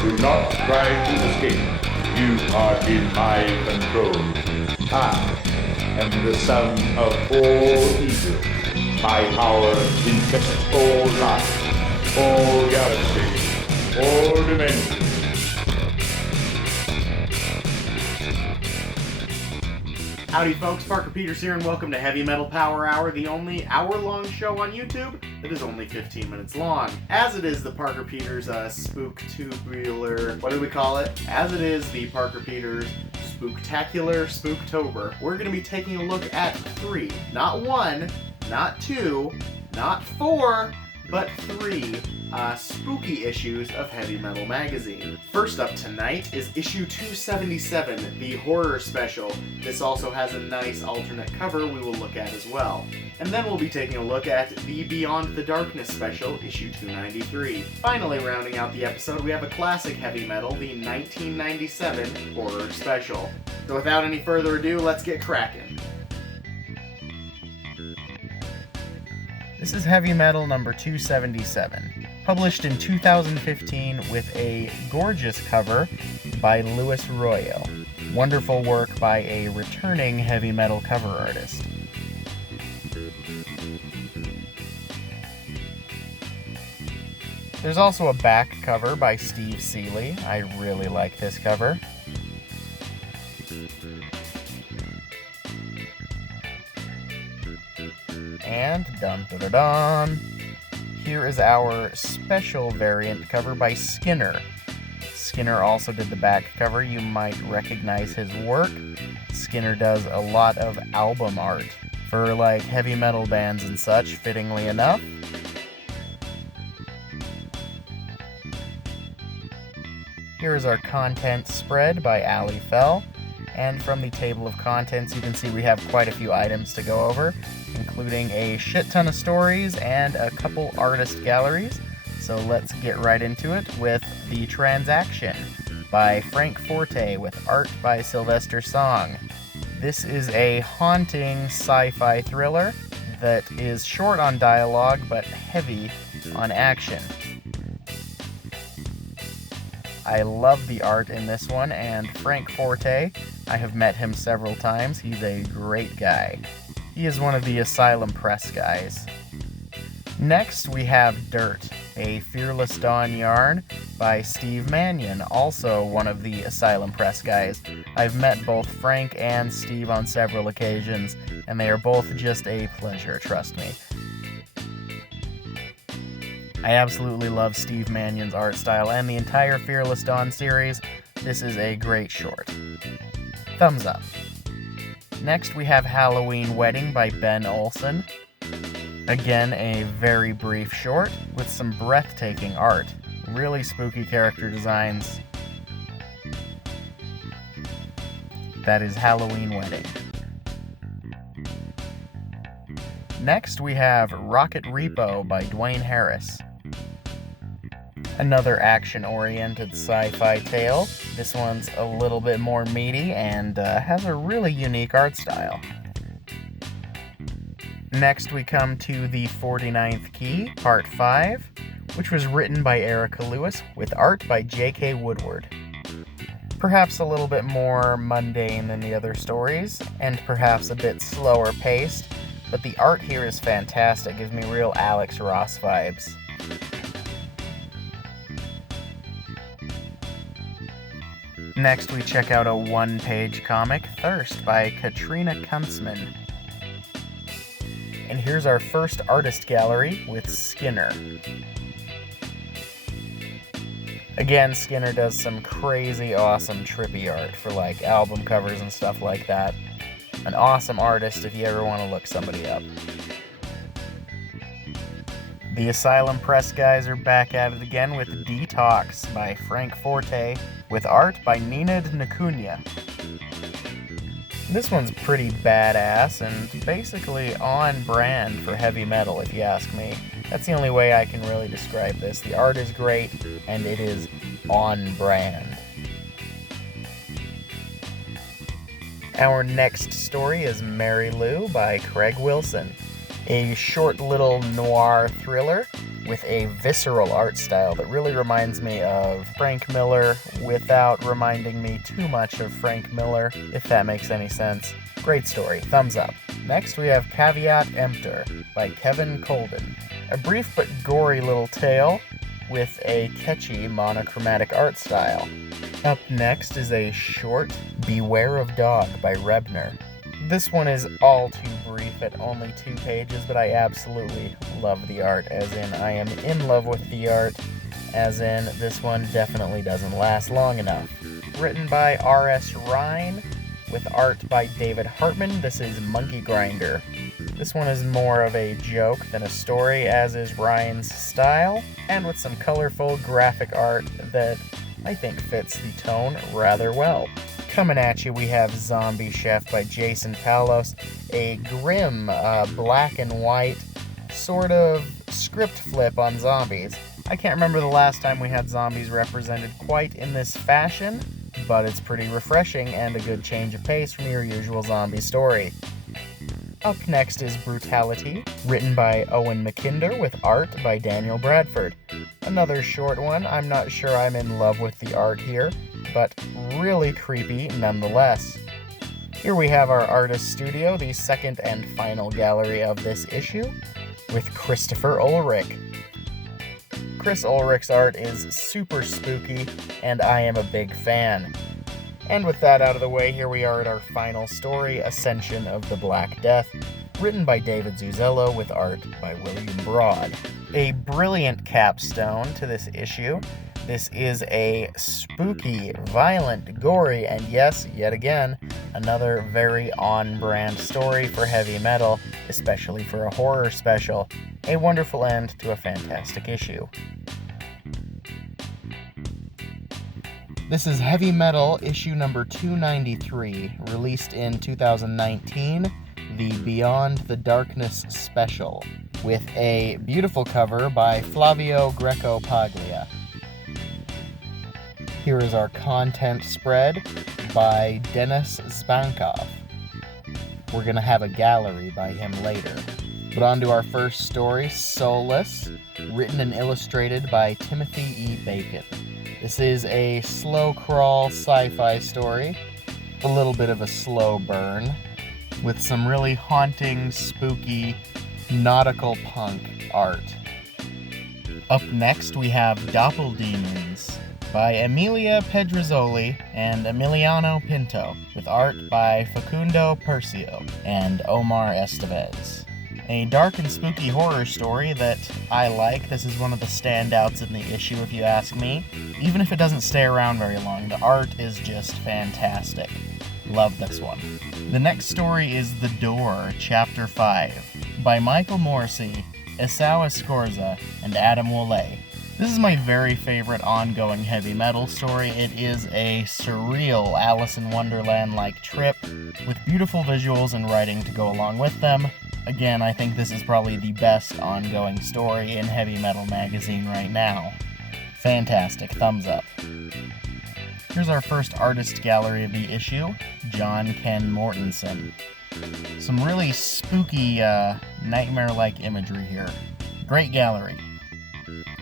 Do not try to escape. You are in my control. I am the son of all evil. My power infects all life, all galaxies, all dimensions. Howdy folks, Parker Peters here and welcome to Heavy Metal Power Hour, the only hour-long show on YouTube that is only 15 minutes long. As it is the Parker Peters spooktubular, what do we call it? As it is the Parker Peters spooktacular Spooktober, we're going to be taking a look at 3, not 1, not 2, not 4, but 3 spooky issues of Heavy Metal Magazine. First up tonight is issue 277, the horror special. This also has a nice alternate cover we will look at as well. And then we'll be taking a look at the Beyond the Darkness special, issue 293. Finally, rounding out the episode, we have a classic heavy metal, the 1997 horror special. So without any further ado, let's get cracking. This is Heavy Metal number 277, published in 2015 with a gorgeous cover by Louis Royo. Wonderful work by a returning heavy metal cover artist. There's also a back cover by Steve Seeley. I really like this cover. And dun-dun-dun-dun, here is our special variant cover by Skinner. Skinner also did the back cover. You might recognize his work. Skinner does a lot of album art for like heavy metal bands and such, fittingly enough. Here is our content spread by Ali Fell. And from the table of contents, you can see we have quite a few items to go over, including a shit ton of stories and a couple artist galleries. So let's get right into it with The Transaction by Frank Forte with art by Sylvester Song. This is a haunting sci-fi thriller that is short on dialogue but heavy on action. I love the art in this one, and Frank Forte, I have met him several times. He's a great guy. He is one of the Asylum Press guys. Next, we have Dirt, a Fearless Dawn yarn by Steve Mannion, also one of the Asylum Press guys. I've met both Frank and Steve on several occasions, and they are both just a pleasure, trust me. I absolutely love Steve Mannion's art style and the entire Fearless Dawn series. This is a great short. Thumbs up. Next we have Halloween Wedding by Ben Olson. Again, a very brief short with some breathtaking art. Really spooky character designs. That is Halloween Wedding. Next we have Rocket Repo by Dwayne Harris. Another action-oriented sci-fi tale. This one's a little bit more meaty and has a really unique art style. Next we come to The 49th Key, Part 5, which was written by Erica Lewis with art by J.K. Woodward. Perhaps a little bit more mundane than the other stories, and perhaps a bit slower paced, but the art here is fantastic, gives me real Alex Ross vibes. Next, we check out a one-page comic, Thirst, by Katrina Kuntzman. And here's our first artist gallery with Skinner. Again, Skinner does some crazy, awesome, trippy art for like album covers and stuff like that. An awesome artist if you ever want to look somebody up. The Asylum Press guys are back at it again with Detox by Frank Forte, with art by Nina Nacunya. This one's pretty badass and basically on brand for heavy metal, if you ask me. That's the only way I can really describe this. The art is great, and it is on brand. Our next story is Mary Lou by Craig Wilson, a short little noir thriller with a visceral art style that really reminds me of Frank Miller without reminding me too much of Frank Miller, if that makes any sense. Great story, thumbs up. Next we have Caveat Emptor by Kevin Colden. A brief but gory little tale with a catchy monochromatic art style. Up next is a short Beware of Dog by Rebner. This one is all too brief at only 2 pages, but I absolutely love the art, as in I am in love with the art, as in this one definitely doesn't last long enough. Written by R.S. Rhine, with art by David Hartman. This is Monkey Grinder. This one is more of a joke than a story, as is Ryan's style, and with some colorful graphic art that I think fits the tone rather well. Coming at you, we have Zombie Chef by Jason Palos, a grim black and white sort of script flip on zombies. I can't remember the last time we had zombies represented quite in this fashion, but it's pretty refreshing and a good change of pace from your usual zombie story. Up next is Brutality, written by Owen McKinder with art by Daniel Bradford. Another short one. I'm not sure I'm in love with the art here, but really creepy nonetheless. Here we have our artist studio, the second and final gallery of this issue, with Christopher Ulrich. Chris Ulrich's art is super spooky, and I am a big fan. And with that out of the way, here we are at our final story, Ascension of the Black Death, written by David Zuzello with art by William Broad. A brilliant capstone to this issue. This is a spooky, violent, gory, and yes, yet again, another very on-brand story for heavy metal, especially for a horror special. A wonderful end to a fantastic issue. This is Heavy Metal, issue number 293, released in 2019, the Beyond the Darkness special, with a beautiful cover by Flavio Greco-Paglia. Here is our content spread by Denis Zbankov. We're going to have a gallery by him later. But on to our first story, Soulless, written and illustrated by Timothy E. Bacon. This is a slow crawl sci-fi story, a little bit of a slow burn, with some really haunting, spooky, nautical punk art. Up next we have Doppeldemons by Emilia Pedrizzoli and Emiliano Pinto, with art by Facundo Percio and Omar Estevez. A dark and spooky horror story that I like. This is one of the standouts in the issue, if you ask me. Even if it doesn't stay around very long, the art is just fantastic. Love this one. The next story is The Door, Chapter 5, by Michael Morrissey, Esau Escorza, and Adam Wolley. This is my very favorite ongoing heavy metal story. It is a surreal Alice in Wonderland-like trip, with beautiful visuals and writing to go along with them. Again, I think this is probably the best ongoing story in Heavy Metal Magazine right now. Fantastic, thumbs up. Here's our first artist gallery of the issue, John Ken Mortensen. Some really spooky, nightmare-like imagery here. Great gallery.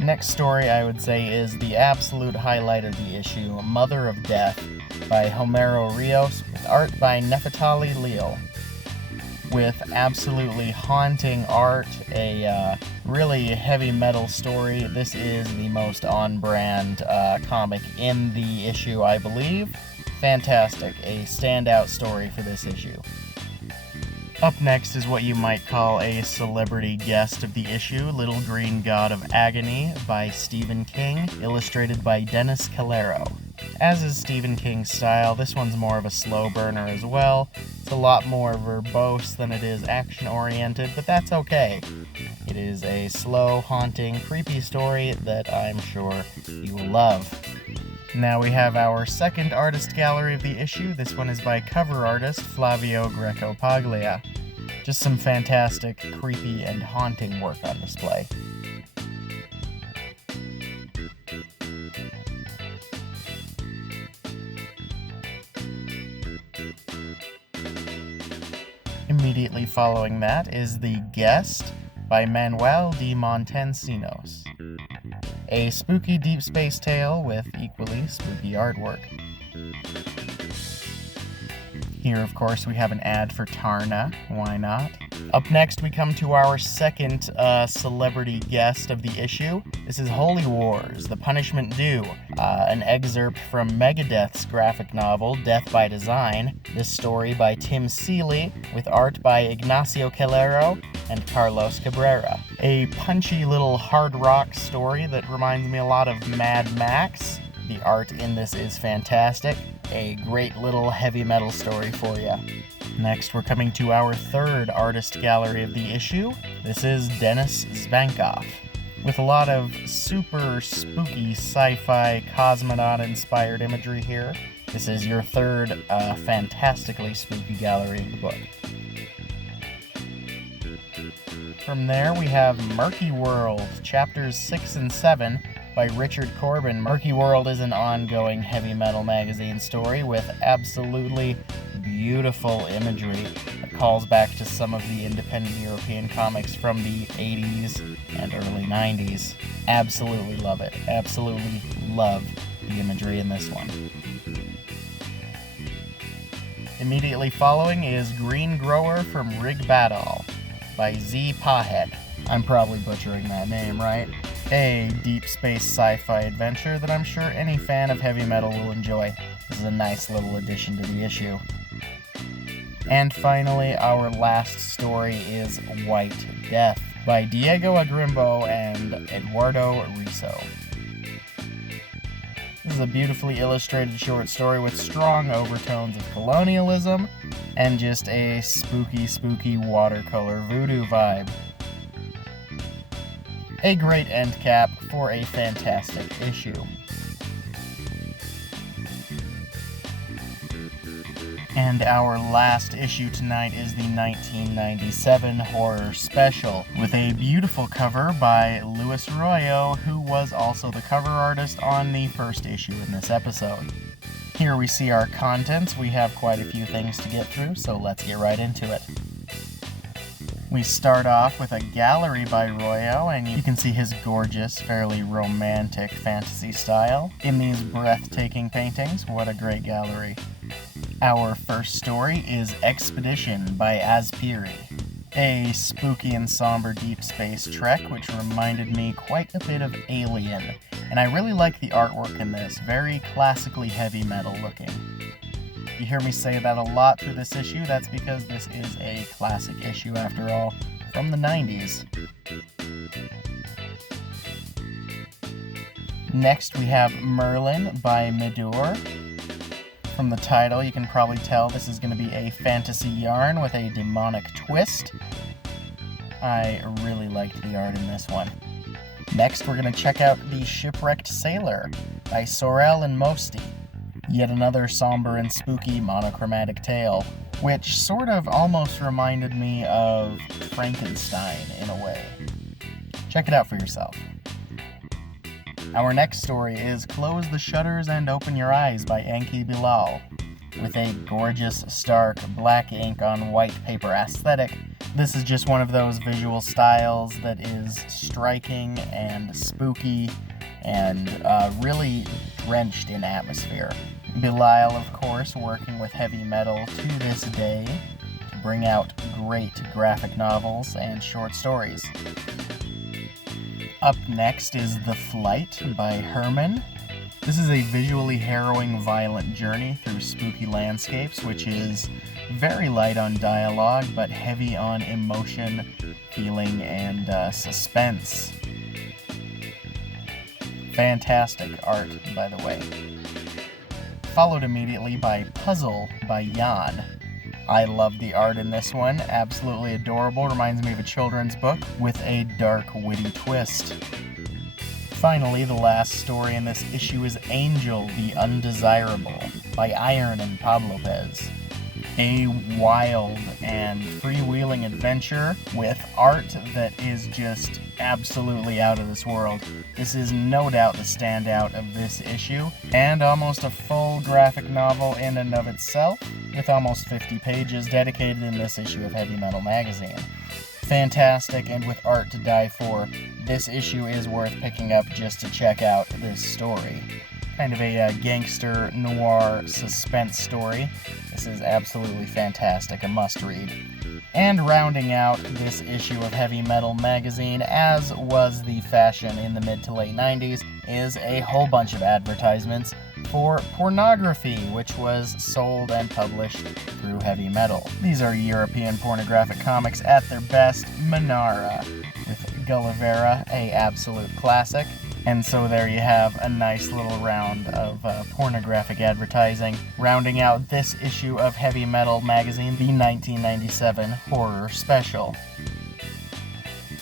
Next story, I would say, is the absolute highlight of the issue, Mother of Death, by Homero Rios, with art by Nefertali Leal. With absolutely haunting art, a really heavy metal story. This is the most on-brand comic in the issue, I believe. Fantastic, a standout story for this issue. Up next is what you might call a celebrity guest of the issue, Little Green God of Agony by Stephen King, illustrated by Dennis Calero. As is Stephen King's style, this one's more of a slow burner as well. It's a lot more verbose than it is action-oriented, but that's okay. It is a slow, haunting, creepy story that I'm sure you will love. Now we have our second artist gallery of the issue. This one is by cover artist Flavio Greco-Paglia. Just some fantastic, creepy, and haunting work on display. Immediately following that is The Guest by Manuel de Montencinos. A spooky deep space tale with equally spooky artwork. Here, of course, we have an ad for Tarna. Why not? Up next, we come to our second celebrity guest of the issue. This is Holy Wars, The Punishment Due, an excerpt from Megadeth's graphic novel, Death by Design. This story by Tim Seeley, with art by Ignacio Calero and Carlos Cabrera. A punchy little hard rock story that reminds me a lot of Mad Max. The art in this is fantastic. A great little heavy metal story for you. Next, we're coming to our third artist gallery of the issue. This is Denis Zbankoff. With a lot of super spooky sci-fi cosmonaut-inspired imagery here. This is your third fantastically spooky gallery of the book. From there, we have Murky World, chapters 6 and 7, by Richard Corbin. Murky World is an ongoing heavy metal magazine story with absolutely beautiful imagery that calls back to some of the independent European comics from the 80s and early 90s. Absolutely love it. Absolutely love the imagery in this one. Immediately following is Green Grower from Rig Badal by Z. Pahet. I'm probably butchering that name, right? A deep space sci-fi adventure that I'm sure any fan of heavy metal will enjoy. This is a nice little addition to the issue. And finally, our last story is White Death by Diego Agrimbo and Eduardo Riso. This is a beautifully illustrated short story with strong overtones of colonialism and just a spooky watercolor voodoo vibe. A great end cap for a fantastic issue. And our last issue tonight is the 1997 horror special, with a beautiful cover by Luis Arroyo, who was also the cover artist on the first issue in this episode. Here we see our contents. We have quite a few things to get through, so let's get right into it. We start off with a gallery by Arroyo, and you can see his gorgeous, fairly romantic fantasy style in these breathtaking paintings. What a great gallery. Our first story is Expedition by Azpiri, a spooky and somber deep space trek which reminded me quite a bit of Alien, and I really like the artwork in this, very classically heavy metal looking. You hear me say that a lot through this issue, that's because this is a classic issue after all, from the 90s. Next we have Merlin by Medur. From the title, you can probably tell this is going to be a fantasy yarn with a demonic twist. I really liked the art in this one. Next, we're going to check out The Shipwrecked Sailor by Sorel and Mosti. Yet another somber and spooky monochromatic tale, which sort of almost reminded me of Frankenstein in a way. Check it out for yourself. Our next story is Close the Shutters and Open Your Eyes by Enki Bilal. With a gorgeous, stark, black ink on white paper aesthetic, this is just one of those visual styles that is striking and spooky and really drenched in atmosphere. Bilal, of course, working with heavy metal to this day to bring out great graphic novels and short stories. Up next is The Flight by Herman. This is a visually harrowing, violent journey through spooky landscapes, which is very light on dialogue, but heavy on emotion, feeling, and suspense. Fantastic art, by the way. Followed immediately by Puzzle by Jan. I love the art in this one, absolutely adorable, reminds me of a children's book with a dark, witty twist. Finally, the last story in this issue is Angel the Undesirable by Iron and Pablo Pez. A wild and freewheeling adventure with art that is just absolutely out of this world. This is no doubt the standout of this issue, and almost a full graphic novel in and of itself, with almost 50 pages dedicated in this issue of Heavy Metal Magazine. fantastic and with art to die for. This issue is worth picking up just to check out this story. Kind of a gangster noir suspense story. This is absolutely fantastic, a must-read. And rounding out this issue of Heavy Metal magazine, as was the fashion in the mid to late 90s, is a whole bunch of advertisements for pornography, which was sold and published through Heavy Metal. These are European pornographic comics at their best. Manara with Gulliver, a absolute classic. And so there you have a nice little round of pornographic advertising, rounding out this issue of Heavy Metal magazine, the 1997 horror special.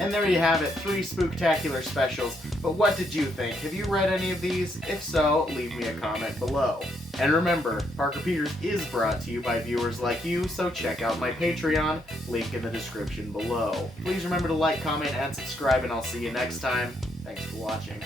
And there you have it, 3 spooktacular specials. But what did you think? Have you read any of these? If so, leave me a comment below. And remember, Parker Peters is brought to you by viewers like you, so check out my Patreon, link in the description below. Please remember to like, comment, and subscribe, and I'll see you next time. Thanks for watching.